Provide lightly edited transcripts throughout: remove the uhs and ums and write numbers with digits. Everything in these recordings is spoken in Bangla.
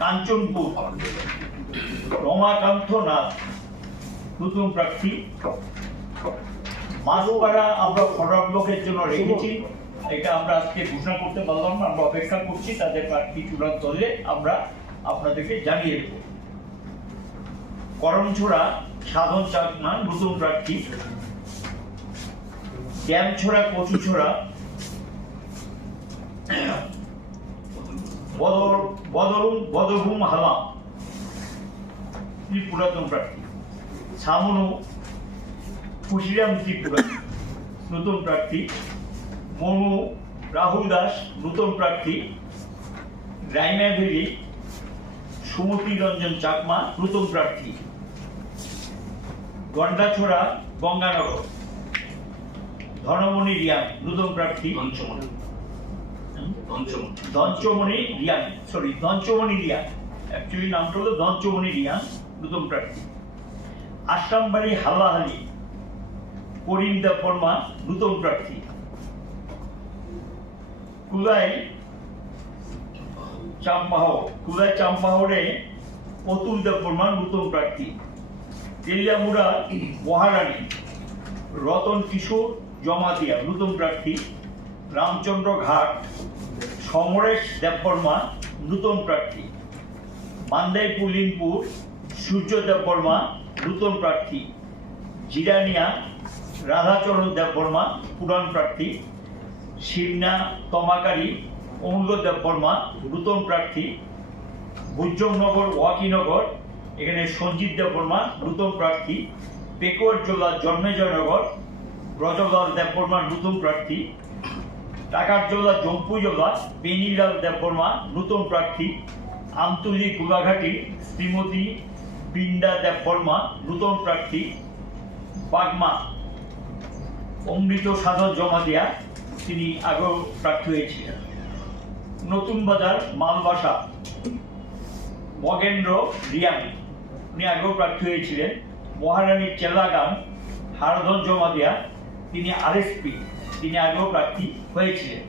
কাঞ্চনপুর রমাকান্ত নাথ নতুন প্রার্থী। মাঝপাড়া আমরা ফরওয়ার্ড ব্লকের জন্য রেখেছি, এটা আমরা আজকে ঘোষণা করতে পারলাম না, আমরা অপেক্ষা করছি তাদের প্রার্থী চূড়ান্ত হলে আমরা আপনাদেরকে জানিয়ে দেব। করমছড়া সাধন চাকমা নতুন প্রার্থী। ড্যামছড়া কচুছড়া বদরুম হামা পুরাতন প্রার্থী। সামনু খুশিরাম ত্রিপুরা নতুন প্রার্থী। মনু রাহুল দাস নতুন প্রার্থী। রাইমাভেলি সুমতি রঞ্জন চাকমা নতুন প্রার্থী। গন্ডাছড়া গঙ্গানগর ধনমণি রিয়াং নতুন প্রার্থী। ধনচমণি রিয়াং অ্যাকচুয়ালি নামটা হলো ধনচমণি রিয়াং নতুন প্রার্থী। আশ্রামবাড়ি হাল্লাহালি করিম দেববর্মা নতুন প্রার্থী। কুলাই চাম্পাহরে অতুল দেববর্মা নতুন প্রার্থী। তেলিয়ামুড়া মহারানী রতন কিশোর জমাতিয়া নতুন প্রার্থী। রামচন্দ্র ঘাট সমরেশ দেববর্মা নতুন প্রার্থী। মান্দাই পুলিনপুর সূর্য দেববর্মা নতুন প্রার্থী। জিরানিয়া রাধাচরণ দেববর্মা পুরান প্রার্থী। শিবনা তমাকারী অমূল্য দেববর্মা নতুন প্রার্থী। ভুজংনগর ওয়াকিনগর এখানে সঞ্জিত দেববর্মা নতুন প্রার্থী। পেকুয়ারজোলা জন্মেজয়নগর ব্রজলাল দেববর্মা নতুন প্রার্থী। টাকারজোলা জম্পুজোলা বেনিলাল দেববর্মা নতুন প্রার্থী। আমতুলি গোলাঘাটি শ্রীমতী বৃন্দা দেববর্মা নতুন প্রার্থী। বাগমা অমৃত সাধন জমাতিয়া তিনি আগেও প্রার্থী হয়েছিলেন। নতুন বাজার মালবাসা মগেন্দ্র রিয়াং উনি আগেও প্রার্থী হয়েছিলেন। মহারানী চেলাগান হারধন জমাতিয়া তিনি আরএসপি, তিনি আগেও প্রার্থী হয়েছিলেন।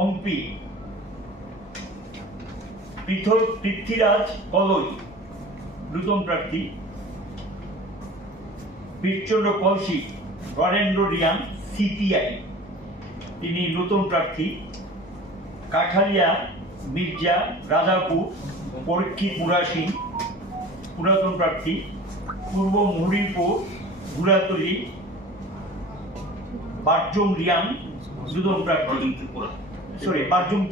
ওমপি পৃথ্বীরাজ কলই নতুন প্রার্থী। বীরচন্দ্র কলসি নরেন্দ্র রিয়াং সিপিআই তিনি নতুন প্রার্থী। কাঠালিয়া মির্জা রাজাপুর পরীক্ষিত মুরাসিং পুরাতন প্রার্থী। পূর্ব মুহুরীপুর ঘুরাতলি বারজুম রিয়াং নতুন প্রার্থী। বারজুম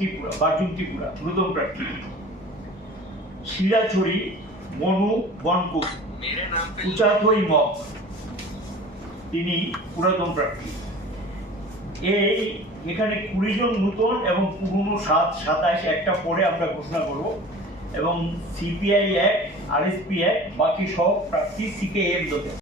ত্রিপুরা নতুন প্রার্থী। শিলাছড়ি মনু বনকুক উচাথই মগ তিনি পুরাতন প্রার্থী। এখানে 20 জন নতুন এবং পুরনো 27 একটা পরে আমরা ঘোষণা করব, এবং সিপিআই 1 আরএসপি 1 বাকি সব প্রার্থী সিকেএম দলে।